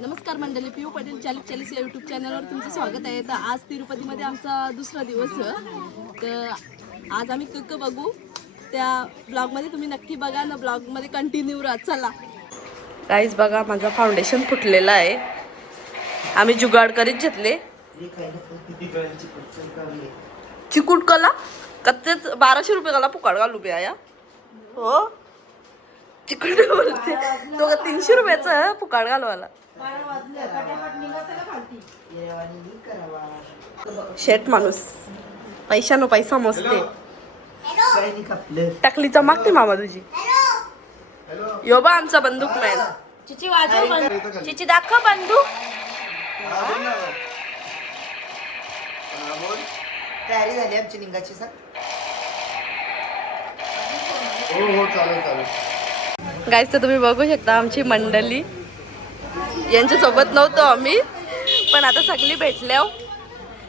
नमस्कार मंडळी, पीयू पटेल 4040 या यूट्यूब चॅनलवर तुमचं स्वागत आहे. तर आज तिरुपतीमध्ये आमचा दुसरा दिवस आहे. तर आज आम्ही कक्क बघू त्या ब्लॉगमध्ये तुम्ही नक्की बघा ना, ब्लॉगमध्ये कंटिन्यू राहा. चला गाईज, बघा माझा फाउंडेशन फुटलेला आहे. आम्ही जुगाड करीत घेतले. चिकूट कला कत्तेच 1200 रुपये कला फुकाड घालू बे आया. हो चिकूट बोलते तो का 300 रुपयाचा फुकाड घालवायला. शेट माणूस पैशानो पैसा मस्ते. टाकलीचा मागते मामा तुझी. यो बा आमचा बंदूक मॅन. चिची वाजव, चिची दाखव बंदूक. तयारी झाली आमची निघाची सर. हो चालेल. गाईस, तर तुम्ही बघू शकता आमची मंडळी. यांच्या सोबत नव्हतो आम्ही, पण आता सगळी भेटल्या.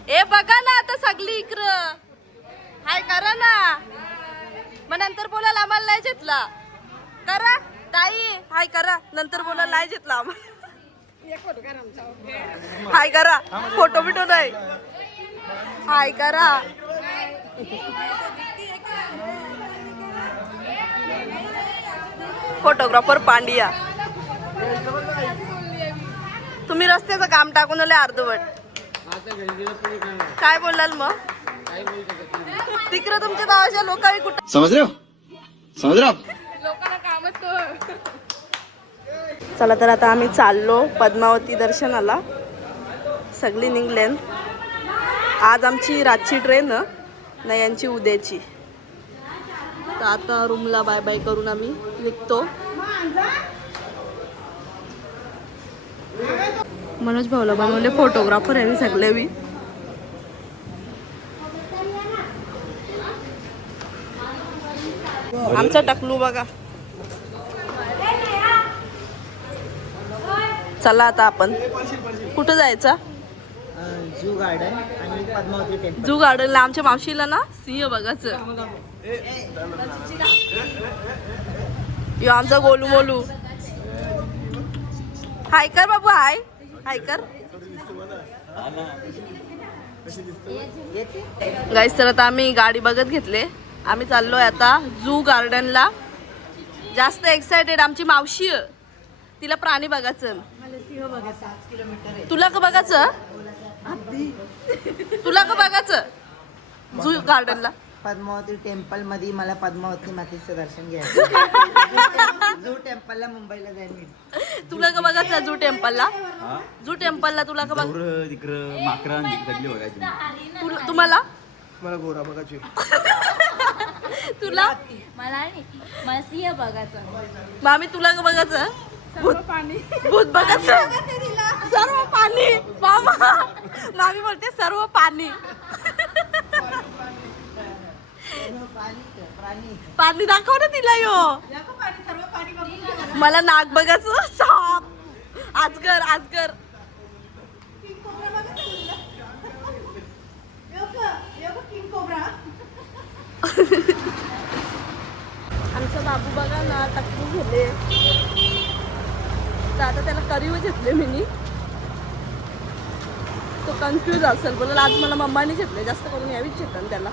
ए बघा ना, आता सगळी इकडं हाय करा ना. मग नंतर बोलायला आम्हाला नाही घेतला. करा ताई, हाय करा. नंतर बोलायला नाही घेतला आम्हाला. हाय करा, फोटो बिटो नाही. हाय करा. फोटोग्राफर पांडिया. तुम्ही रस्त्याचं काम टाकून आले अर्धवट. काय बोलाल मग? तिकडे तुमच्या गावाच्या लोकांनी कुठं समझ रहे हो लोकांना कामच. चला तर आता आम्ही चाललो पद्मावती दर्शनाला. सगळी निघलेन. आज आमची रातची ट्रेन नाही, यांची उद्याची. तर आता रूमला बाय बाय करून आम्ही निघतो. मनोज भाऊला बनवले फोटोग्राफर आहे सगळे बी. आमचा टकलू बघा. चला आता आपण कुठं जायचं? झू गार्डन आणि पद्मावती टेम्पल. झू गार्डनला आमच्या मावशीला ना सिंह बघायचं. यो आमचा गोलू मोलू. हाय कर बाबू, हाय हाय कर. गाईस, तर आता आम्ही गाडी बघत घेतले. आम्ही चाललोय आता झू गार्डनला. जास्त एक्सायटेड आमची मावशी. तिला प्राणी बघायचं. तुला का बघायचं? तुला का बघायचं झू गार्डनला? पद्मावती टेम्पल मध्ये मला पद्मावती मातेचं दर्शन घ्यायचं. झू टेम्पलला मुंबईला जाईन मी. तुला का बघायचं झू टेम्पलला? झू टेम्पलला तुला का बघ? तिकडं माकरा सगळी बघायची. तुम्हाला? मला गोरा बघायची. तुला? मला सिंह बघायचं. मामी तुला का बघायचं? भूत बघायचं. सर्व पाणी. मामा मामी बोलते सर्व पाणी. पाणी दाखव ना तिला. यो मला नाक बघायचं. साप, आजगर. आमचा बाबू बघा ना टक्कू झाले. तर आता त्याला करीव घेतले मी. तो कन्फ्यूज असेल, बोला आज मला मम्माने घेतले. जास्त करून यावीच घेतलं त्याला.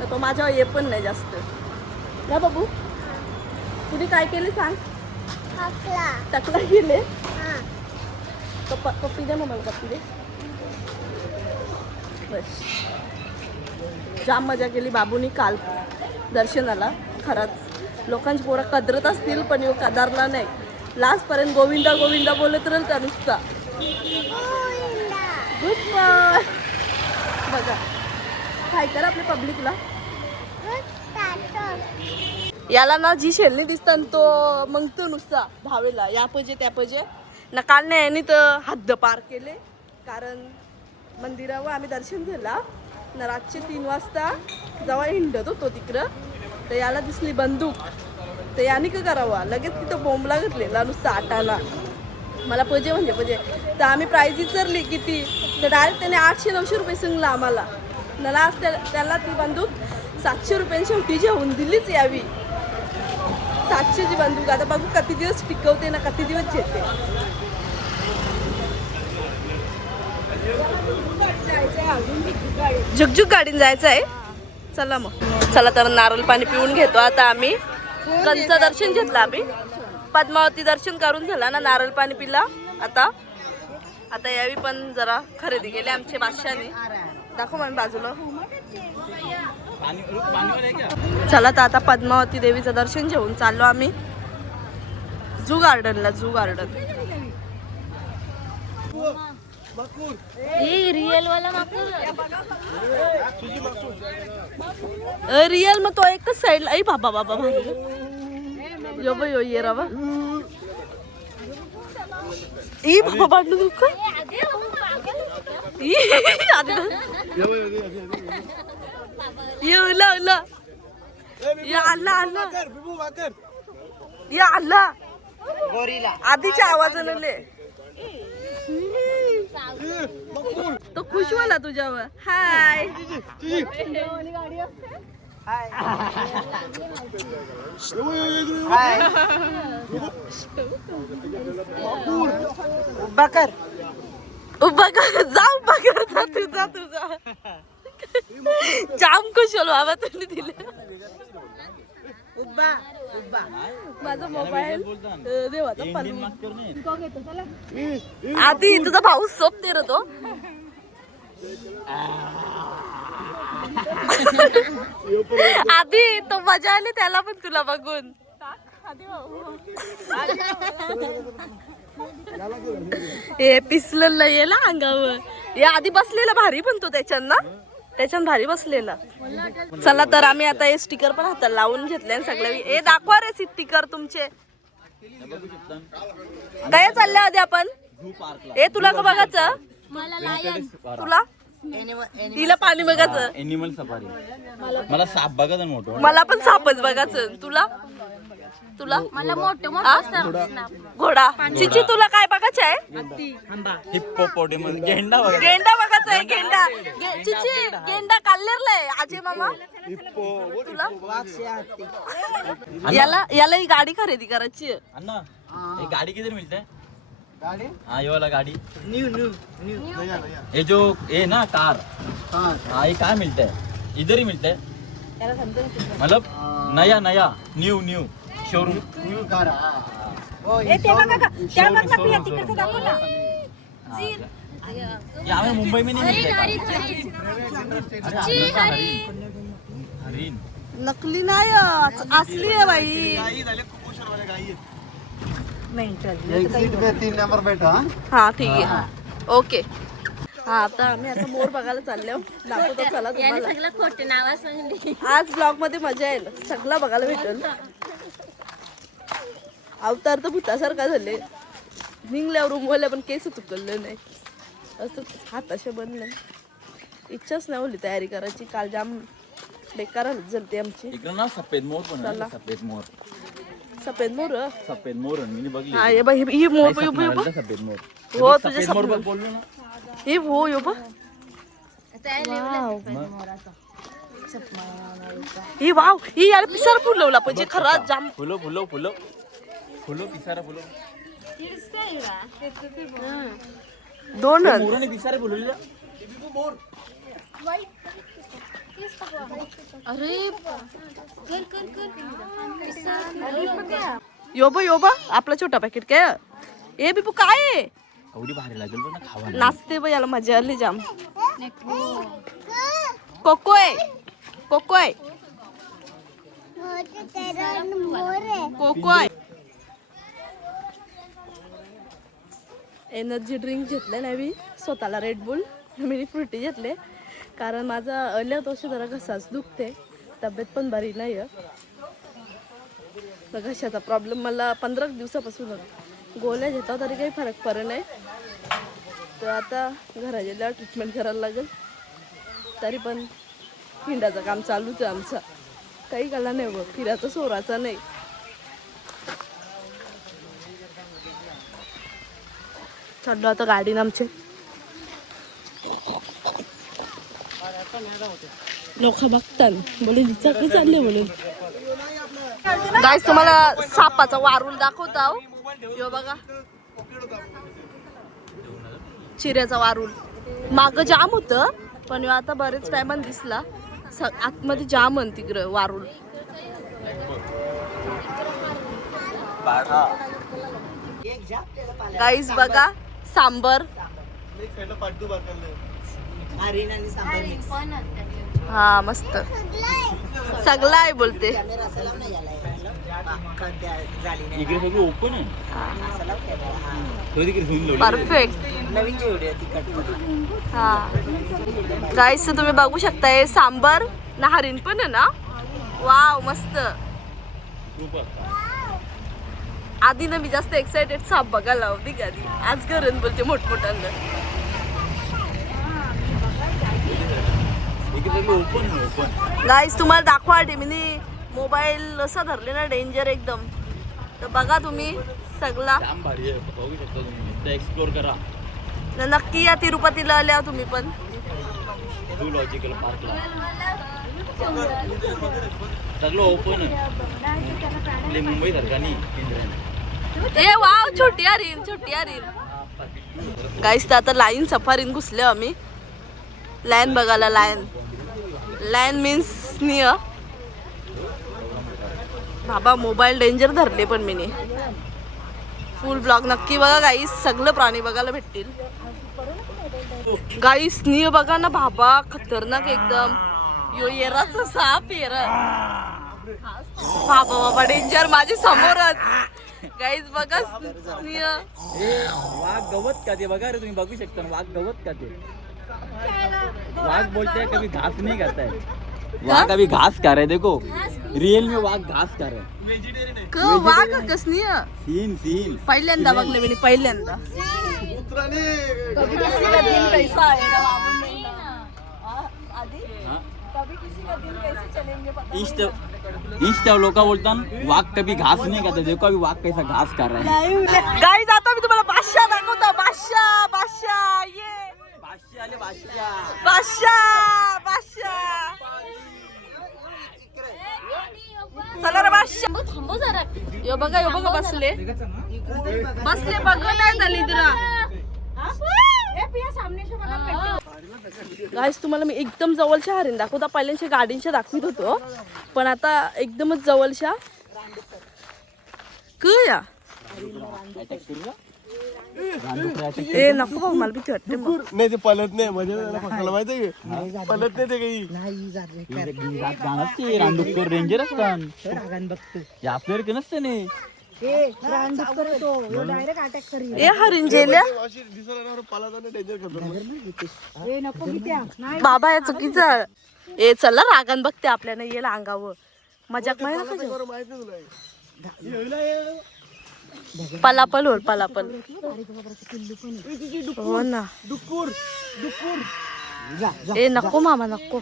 तर तो माझ्यावर ये पण नाही जास्त ना. बाबू तुम्ही काय केले सांग? टकला गेले. पप्पी दे मग, पप्पी दे. बस, जाम मजा केली बाबूनी काल दर्शनाला. खरंच लोकांची पोरं कदरत असतील, पण यो कदारला नाही. लास्ट पर्यंत गोविंदा गोविंदा बोलत राहील त्या नुसता. Good bye. बघा काय करा आपल्या पब्लिकला. याला ना जी शेलनी दिसतात तो मग तो नुसता धावेला या पाहिजे त्या पाहिजे ना. काल नाही यांनी तर हद्द पार केले. कारण मंदिरावर आम्ही दर्शन घेतला ना रातचे 3 वाजता जेव्हा हिंडत होतो तिकडं. तर याला दिसली बंदूक. तर याने का करावा, लगेच तिथं बोंबला घातलेला नुसता आटाला. मला पाहिजे म्हणजे पाहिजे. तर आम्ही प्राईज विचारली किती, तर डायरेक्ट त्याने 800-900 रुपये सांगला आम्हाला. ना लास्ट त्याला ती बंदूक 700 रुपयांनी शेवटी घेऊन दिलीच यावी. 700ची बंदूक. आता बघू किती दिवस टिकवते ना, किती दिवस येते. झुकझुक गाडीने जायचं आहे. चला मग. चला तर नारळ पाणी पिऊन घेतो आता आम्ही. कंच दर्शन घेतलं आम्ही. पद्मावती दर्शन करून झाला ना, नारळ पाणी पिला. आता यावी पण जरा खरेदी केली आमच्या बादशाने. दाखव मला बाजूला. चला तर आता पद्मावती देवीचं दर्शन घेऊन चाललो आम्ही झू गार्डनला. झू गार्डन रिअल वाला माकूर. रिअल मग तो एकच साईडला. आई बाबा बाबा भारी. यो बा यो ये रावा. ई बाबा बांधलं दुःख. आला गोरीला आधीच्या आवाजाने तो खुश वाला तुझ्यावर. हाय उभा कर. उभा कर. जा उभा कर. जा तुझा जाम खुश होलो बाबा तुम्ही दिले. उभा उभा. माझा मोबाईल देवाचा पालू. आधी तुझा भाऊ सोप दे रे तो. आधी तो मजा आली त्याला पण तुला बघून. हे पिसलेला येला अंगावर. हे आधी बसलेला भारी पण तो त्याच्यानं भारी बसलेला. चला तर आम्ही आता हे स्टिकर पण हाताला लावून घेतले सगळे. हे दाखवा रे स्टिकर तुमचे. काय चालल्या आधी आपण. हे तुला का बघायचं. तुला तिला पाणी बघायचं. Animal safari. मला साप बघायचं मोठं. मला पण सापच बघायचं. तुला मला मोठं घोडा. चिची तुला काय बघायचं आहे. हिप्पोपोटेमस. गेंडा बघा. गेंडा बघायचा आहे. गेंडा. चिची गेंडा काल्लेरला आहे अजय मामा. तुला याला ही गाडी खरेदी करायची आहे. अन्ना ये गाड़ी किधर मिलता है? गाड़ी? हाँ ये वाला गाड़ी. New new new. ये जो ये ना कार. हाँ ये कहाँ मिलता है? इधर ही मिलता है. मतलब नया न्यू शोरूम. New car. यहाँ मुंबई में नहीं मिलता है. हरिण. नकली नाही असली आहे बाई. एक सीट पे 3 नंबर बैठा. हा ठीक आहे. ओके. हा आता मोर बघायला चाललो. दाखवतो चला तुम्हाला. सगळं खोटे नाव सांगली. आज ब्लॉग मध्ये मजा येईल. सगळं बघायला भेटेल. अवतार तर भूतासारखा झाले. निघल्यावर उमवल्या पण केस चुकले नाही. असं हात असे बनले. इच्छाच नाही होली तयारी करायची. काल जाम बेकार झालती आमची. इकडे ना सफेद मोर पण आहे. सफेद मोर. सफेद मोर मी बघली. हा ये बाई ही मोर बाई. सफेद मोर. हो तुझ्या सफेद मोर बघ बोललो ना. हे हो यो बा. ही वाव. ही यार पिसार फुलवला पाहिजे खरा जाम. फुलो पिसारा फुलो. दोन मोराने पिसारे फुलवले. अरे योबा आपला छोटा पॅकेट काय. ए बिपू काय आहे. एवढी भारी लागेल बघ ना खावा. नाचते बाई याला मजा आली जाम. कोको आहे. कोको आहे. एनर्जी ड्रिंक घेतले नाही मी स्वतःला. रेड बुल मिनी फ्रुटी घेतले कारण माझा अल्या तोशी जरा घसाच दुखते. तब्येत पण बरी नाही आहे. घशाचा प्रॉब्लेम मला 15 दिवसापासून. गोळ्या घेता तरी काही फरक पडत नाही. तर आता घरा गेल्यावर ट्रीटमेंट करायला लागेल. तरी पण हिंडाचं काम चालूच आहे आमचं. काही कळला नाही बघ. फिरायचा सोराचा नाही. चाललो आता गाडीनं आमचे. लोक बघतात बोले लिचाकडे चालले बोले. गाईस तुम्हाला सापाचा वारूल दाखवता. यो बघा चिऱ्याचा वारूल. माग जाम होतं पण ह्यो आता बरेच टायमान दिसला. आतमध्ये जाम आहे तिकडं वारुळ. गाईस बघा सांबर. हरीण आणि सांबार मिक्स. हा मस्त सगळं आहे बोलते. कॅमेरा असं लाव ना याला. झाली नाही. इकडे सगळं ओपन आहे. असं लाव कॅमेरा. तो तिकडे झूम लावली. परफेक्ट. नवीन व्हिडिओ तिकट. हा गाईस तुम्ही बघू शकताय सांबर ना हरीण पण आहे ना. वाव मस्त. आधी ना मी जास्त एक्साइटेड साप बघायला होती का आधी. आज करून बोलते मोठमोठ्यांना. इकडे सगळं ओपन आहे ओपन. गाईस तुम्हाला दाखवा मी मोबाईल असा धरले ना डेंजर एकदम. तर बघा तुम्ही सगळा जाम भारी आहे बघू शकता तुम्ही. एकदा एक्सप्लोर करा. नक्की या तिरुपतीला आल्या तुम्ही पण. झूलॉजिकल पार्कला सगळं ओपन आहे. आपले मुंबई सारखा नाही. ए वाव छोटी हरीण छोटी हरीण. गाईस तर आता लाईन सफारीन घुसले आम्ही. लाईन बघायला लायन. Lion means स्निय. बाबा मोबाईल डेंजर धरले पण मी फुल ब्लॉग नक्की बघा गाईस. सगळं प्राणी बघायला भेटतील. गाईस स्निय बघा ना बाबा खतरनाक एकदम. यो येराचा साप येरा. बाबा बाबा डेंजर माझे समोरच. गाईस बघा स्निय. वाघ गवत का ते बघा रे तुम्ही बघू शकता. वाघ गवत का ते. वाघ बोलते कभी घास नहीं खाता है. वाघ अभी घास खा रहे देखो. रियल में वाघ घास खा रहे. वाघ कसनीय सीन सीन. पहिल्यांदा बघले मी पहिल्यांदा. इंस्टा लोक बोलतात वाघ कभी घास नहीं खाता. देखो अभी वाघ कैसा घास खा रहा है. गाईज आता मी तुम्हाला बादशाह दाखवतो. बादशाह बादशाह ये बादशाह आले बादशाह. बादशाह बादशाह. चला रे बादशाह. थांबव जरा. यो बघा बसले बसले बघा नाही झाली गाईस तुम्हाला मी एकदम जवळच्या हरीण दाखवता. पहिल्यांच्या गाडींच्या दाखवित होतो पण आता एकदमच जवळच्या कया. ए नको बघ मला भीती वाटते. नाही ते पलत नाही म्हणजे फसायला माहिती आहे की पलत नाही ते काही. नाही जात रे. रानडुक्कर रेंजर असतात. रागान बघतो. आपल्याकडे नसते नाही. रानडुक्कर तो डायरेक्ट अटॅक करी. ए हरीण जेल्या अशी दिसायला पलाचा डेंजर करतो. नको भीत्या. बाबा या चुकीचं. ए चला रागान बघते आपल्याला येईल अंगावर. मजाक नाही नका जाऊ. माहिती तुला पलापल होल पलापल. हो ना. ए नको मामा नको.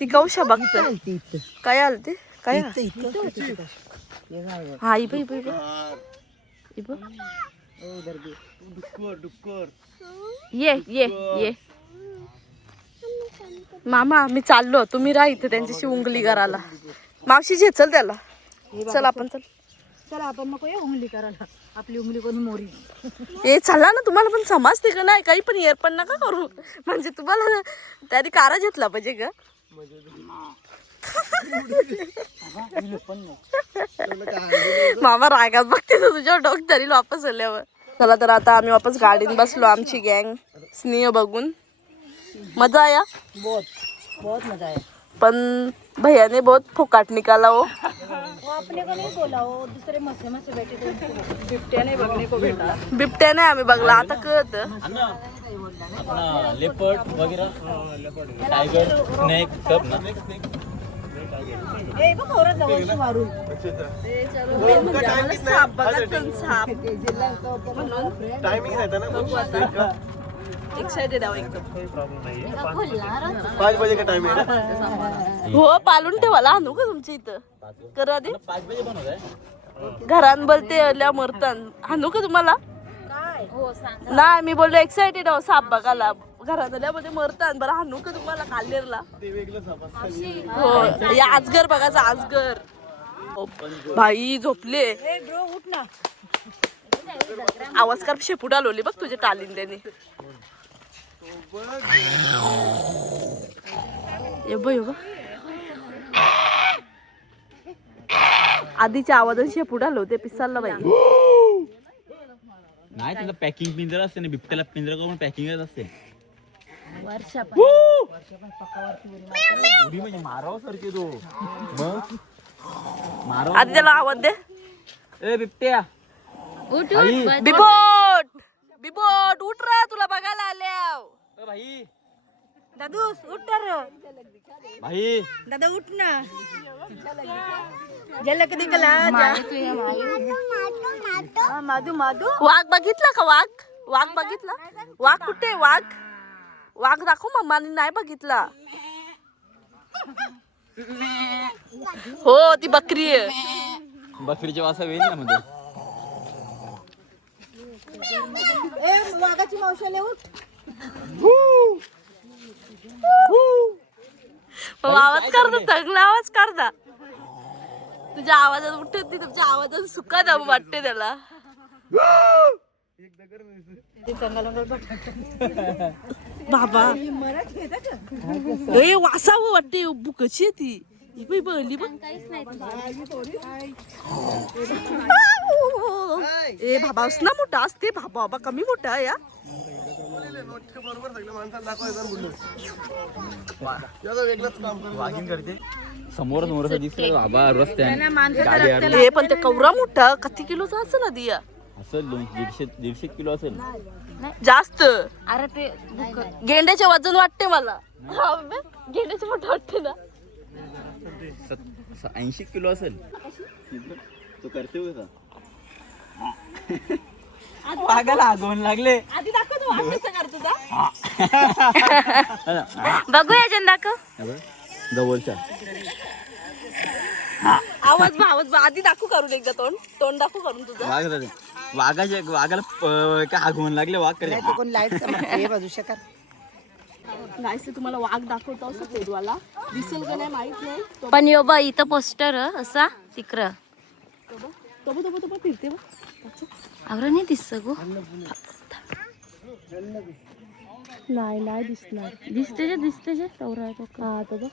ती गौशा बघत काय आलं ते काय. हा इब इब इब इब. डुक्कर ये ये ये मामा मी चाललो. तुम्ही राहा इथे त्यांच्याशी उंगली करायला. मावशी झेचल त्याला. चल आपण चल. चला आपण नको ये उंगली करायला. आपली उंगली कोणी मोरी. ए चला ना. तुम्हाला पण समजते का नाही. काही पण एअर पण नका करू. म्हणजे तुम्हाला त्याने कारा घेतला पाहिजे का. मामा रागात बघते तुझ्या डोक तरी वापस आल्यावर. चला तर आता आम्ही वापस गाडीत बसलो. आमची गँग स्नेह बघून मजा आया. बहुत मजा आया. पण भैया ने बहुत फुकाट निकाला हो. आपने को नहीं बोला वो दूसरे मसे मसे बैठे थे. बिबट्याने आम्ही बघला. आता कळत अपना लेपर्ड वगैरह टाइगर स्नेक सब ना. ए बघ औरत जवळची वारू. साप बघा साप टायमिंग रहता ना. एक्साइटेड आहो एकदम. 5 बजे का टाइम है. हो पालून ठेवाला आणू का तुमच्या इथं करा दे. 5 बजे पण होत आहे. घरान बोलते आल्या मरतान आणू का तुम्हाला. हो सांग. नाही मी बोललो एक्साइटेड आहो साप बघायला. घरात आल्यामध्ये मरतान. बरं आणू का तुम्हाला काल्लेरला. ते वेगळं सापा. हो या आजगर बघायचं आजगर. भाई झोपले. ए ब्रो उठ ना. आवाज कर शेपूट आलोली बघ तुझ्या टालीन त्याने. ये बघ आधीच्या आवाजाने शेपूट आलो ते पिसाला बाई. नाही त्याला पॅकिंग पिंजरा असते ना, बिबट्याला पिंजरा करून पॅकिंगच असते. वर्षा उडी म्हणजे मारावं सारखे तो मग मारावं. आधी त्याला आवाज दे. ए बिबट्या उठ आई. बिबोट बिबोट उठ रे, तुला बघायला आल्या. ए भाई दादू उठ तर. भाई दादा उठ ना. गेला कधी गेला माधू माधू. वाघ बघितला का? वाघ वाघ बघितला? वाघ कुठे? वाघ वाघ दाखव मम्माने नाही बघितला. हो ती बकरी आहे. बकरीच्या वासा वेळ ना मध्ये. वाघाची मावशाले उठ. आवाज करता चांगला आवाज करता. तुझ्या आवाजात उठत नाही, तुमच्या आवाजात सुका दम वाटते त्याला. बाबा ए वासावं वाटते. बुकची आहे ती. ही बाई बघली बघ. ए बाबा ना मोठा असते. बाबा कमी मोठा या. वागिंग करते समोर समोर दिसलं बाबा रस्त्याने. ए पण ते कवरा मोठा किती किलोचा असेल ना दिया? असेल 150 किलो असेल. जास्त. अरे ते गेंड्याचे वजन वाटते मला. हा बे, गेंड्याचे मोठं वाटते ना. 80 किलो असेल. तो करते कसा वाघाला आगवून लागले. आधी दाखव तू वाघ कसं करतो का. बघूया जन दाखव. जवळच्या आवाज आधी दाखव करून एकदा तोंड दाखव करून तुझं. वाघाला काय आगवून लागले. वाघ करे कोण लाईट बाजू शकत. गाईस तुम्हाला वाघ दाखवतो असं पेडवाला दिसेल का नाही माहित नाही. पण यो बा इथं पोस्टर असा तिकडं तो फिरते बघ. अरे नाही दिसत गो. नाही दिसणार. दिसते जे तवरा तो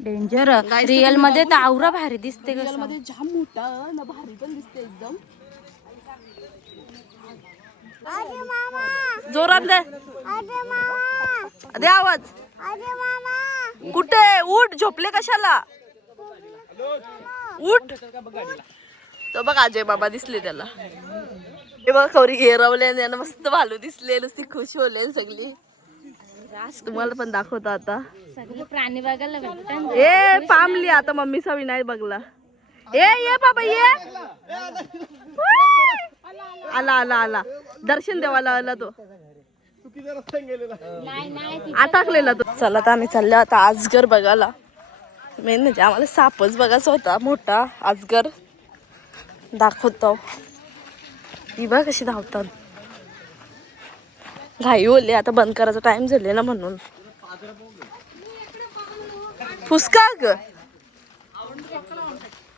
डेंजर. रिअल मध्ये तर आवरा भारी दिसते रिअल मध्ये जाम मोठा ना, भारी पण दिसते एकदम. जोरात दे. दे आवाज. कुठे? उठ. झोपले कशाला? उठ. तो बघ अजय बाबा दिसले त्याला. हे बघ खवरी घेरवले यानं मस्त भालू दिसले. नुसती खुश होले सगळी. तुम्हाला पण दाखवतो आता. सगळे प्राणी बघायला भेटतात. ए पामली आता मम्मीचा विनाय बघला. ये बाबा ये. आला दर्शन देवाला आला तो. आटाकलेला तो. चला आता आम्ही चाललो आता आजगर बघायला. मेन म्हणजे आम्हाला सापच बघायचा होता मोठा आजगर. दाखवतो. ही बघ कशी धावतात. घाई ओले आता बंद करायचा टाइम झाले ना म्हणून. फुसका ग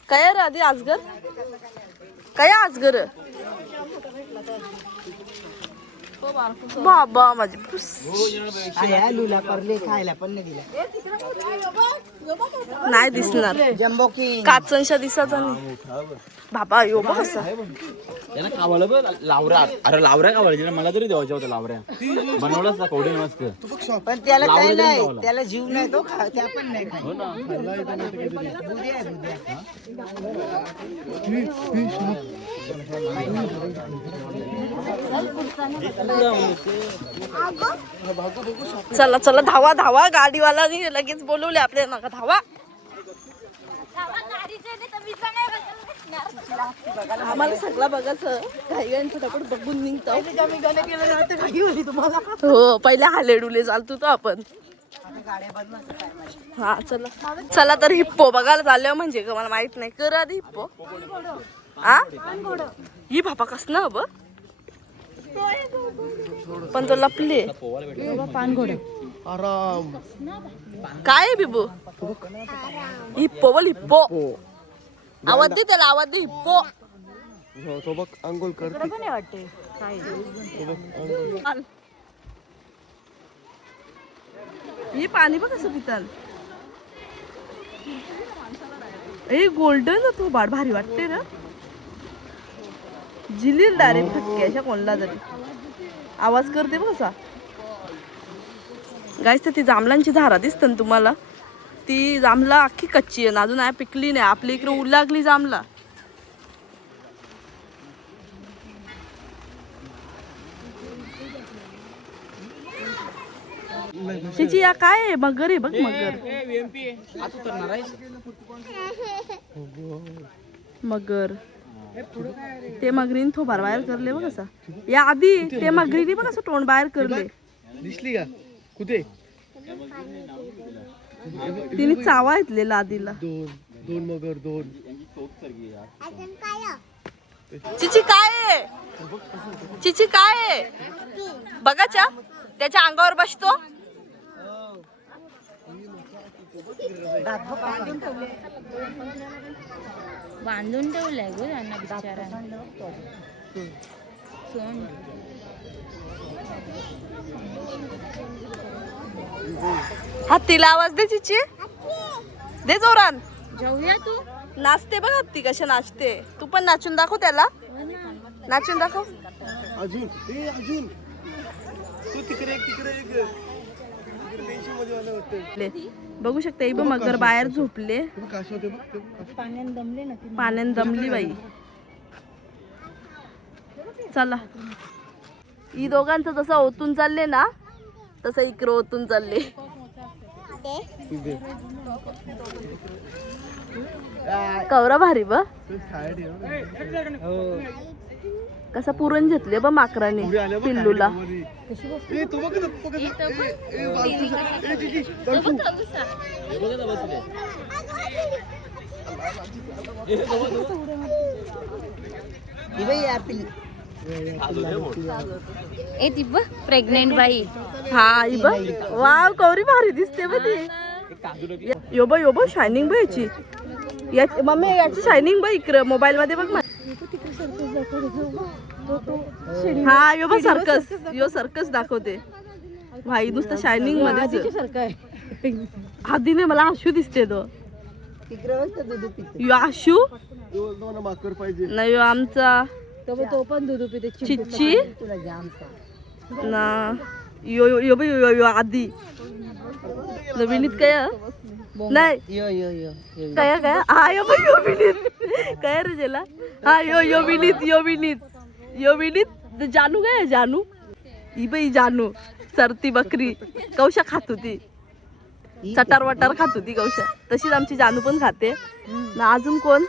काय आधी आजगर काय आजगर. बाबा माझी लुला करले खायला पण नाही दिला. नाही दिसणार. जम्बो किंग काचनशा दिसाचा नाही. बाबा यो बघ असं. त्यांना खावाला बघ लावरा. अरे लावऱ्या खावायची मला तरी द्यायच्या होत्या लावऱ्या. बनवलंच ना कवडे मस्त. पण त्याला काय नाही. त्याला जीव नाही तो त्या पण नाही खात. हो ना. चला चला धावा धावा. गाडीवाला लगेच बोलवले आपल्याला नका धावा. आम्हाला सगळं बघायचं. घाई फटाफट बघून निघतो. हो पहिले हालेडुले चालतो तो आपण. हा चला चला तर हिप्पो बघायला चाललो म्हणजे का मला माहित नाही. कर आधी हिप्पो. हा ही बाबा कस ना ब पण तो लपले. आराम. काय बिबू? हिप्पो बोल हिप्पो. आवाज दे त्याला. आवाज दे हिप्पो. तो बघ अंघोळ करते पण वाटते हे पाणी बघ कसं पितात. हे गोल्डन तो बाळ भारी वाटते ना. जिलील डायरेक्ट फटके अशा कोणला तरी आवाज करते बघ कसा. गाईस तर ती जांभळांची झाडा दिसतं ना तुम्हाला. ती जांभळा अख्खी कच्ची आहे अजून आहे पिकली नाही. आपल्या इकडे उलागली जांभळा. त्याची या काय आहे मगर आहे बघ मगर. मगर ते मगरीने थोबार बाहेर करले बघ कसा. या आधी ते मगरीने बघ असं तोंड बाहेर करले. दिसली का कुठे तिने चावा घेतलेला आधीला. दोन मगर दोन. चिची काय आहे. चिची काय आहे बघाच्या. त्याच्या अंगावर बसतो. बांधून ठेवलंय गो त्यांना बिचारा. हत्तीला आवाज दे चिची. दे जोरान. जाऊया तू. नाचते बघ हत्ती कशा नाचते. तू पण नाचून दाखव त्याला. नाचून दाखव. अजून अजून तू तिकडे एक टेन्शन मध्ये मला वाटतं. बघू शकता ही बघ मगर बाहेर झोपले. काश होते बघ पाण्यात दमले ना ती. पाण्यात दमली बाई. चला ही दोघांचं जसं ओतून चालले ना तसं इकडं ओतून चालले. कवरा भारी बघ कसा पुरण घेतले बघ माकराने पिल्लूला. ए ती बघ प्रेग्नेंट बाई. हा ही बघ. वाव कवरी भारी दिसते बघ ती. यो बघ शायनिंग बघ याची. मम्मी याची शायनिंग बघ इकडं मोबाईल मध्ये बघ. हा यो बघ सर्कस. यो सर्कस दाखवते भाई नुसतं शायनिंग मध्ये. आधीने मला आशू दिसते तो. यो आशू माकर पाहिजे नाही यो आमचा तो पण दूध पिते. चिच्ची ना. यो यो यो यो यो आधी विनीत काय नाही काय काय. हा यो यो विनीत काय रे जेला. हा यो विनीत जानू काय जानू. ही बाई जानू सरती बकरी कौशा खात होती. चटार वटार खात होती कौशा. तशीच आमची जानू पण खाते ना. अजून कोण.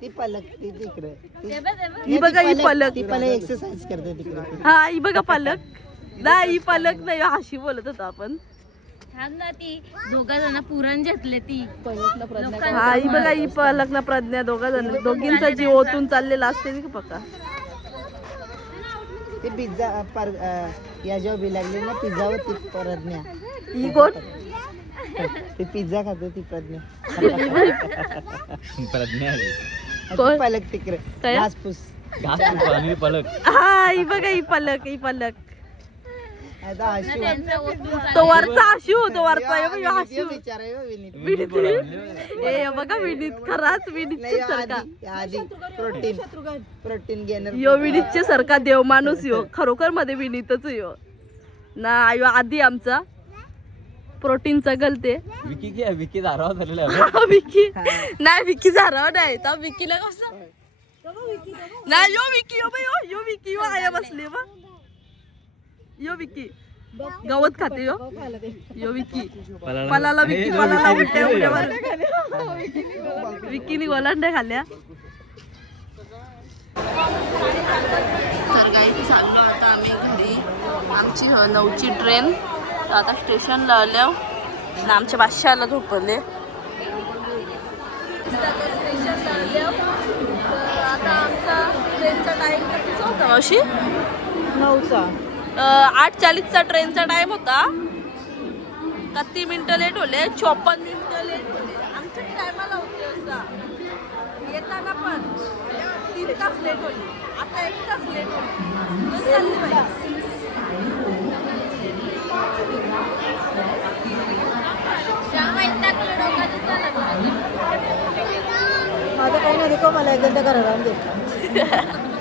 ती पलक ती तिकडे ही बघा ही पलक. ती पलक एक्सरसाइज करते तिकडे. हा ही बघा पलक. नाही ही पलक नाही हाशी बोलत होतो आपण. ना ती दोघा जण पुरण घेतले ती. हा ही बघा ही पलक ना प्रज्ञा दोघींचा जीव ओतून चाललेला असते का पक्का. ते पिझ्झा या जेव्हा बी लागली ना पिझ्झावर ती प्रज्ञा. ही कोण. ती पिझ्झा खाते ती प्रज्ञा. प्रज्ञा कोण? पलक तिकडे काय? घासपूस. पलक. हा ही बघा ही पलक. आता आशू. तो वरचा आशू तो वरचा आशू. विचार विनीत. विनीत ए बघा विनीत खराच विनीतची सारखा. आधी प्रोटीन घेणार. यो विनीतचे सारखा देव माणूस यो खरोखर मध्ये विनीतच यो ना. यो आधी आमचा प्रोटीनचा गलते. विकी धारावा झालेला आहे. विकी नाही विकी झाला नाही तर विकीला कसं नाही. यो विकी यो विकी यो आया बसले बा. यो विकी गवत खाते यो विकी. पलाला विकी पलाला उलट्या विकीने गोलांड्या खाल्ल्या. तर काही चाललो आता आम्ही घरी. आमची 9ची ट्रेन. आता स्टेशनला आल्या ना आमच्या बादशाला झोपले. स्टेशनला आल्या आता आमचा ट्रेनचा टाइम कितीचा होता मावशी. 9चा 8:40चा ट्रेनचा टाइम होता. किती मिनिटं लेट होले. 54 मिनिटं लेट होले. आमच्या टायमाला होते असा येताना पण 3 एक तास लेट होली आता 1 तास लेट होली बस चालली बाई. माझं काही नाही दुखो मला एकदा घरात आणून दे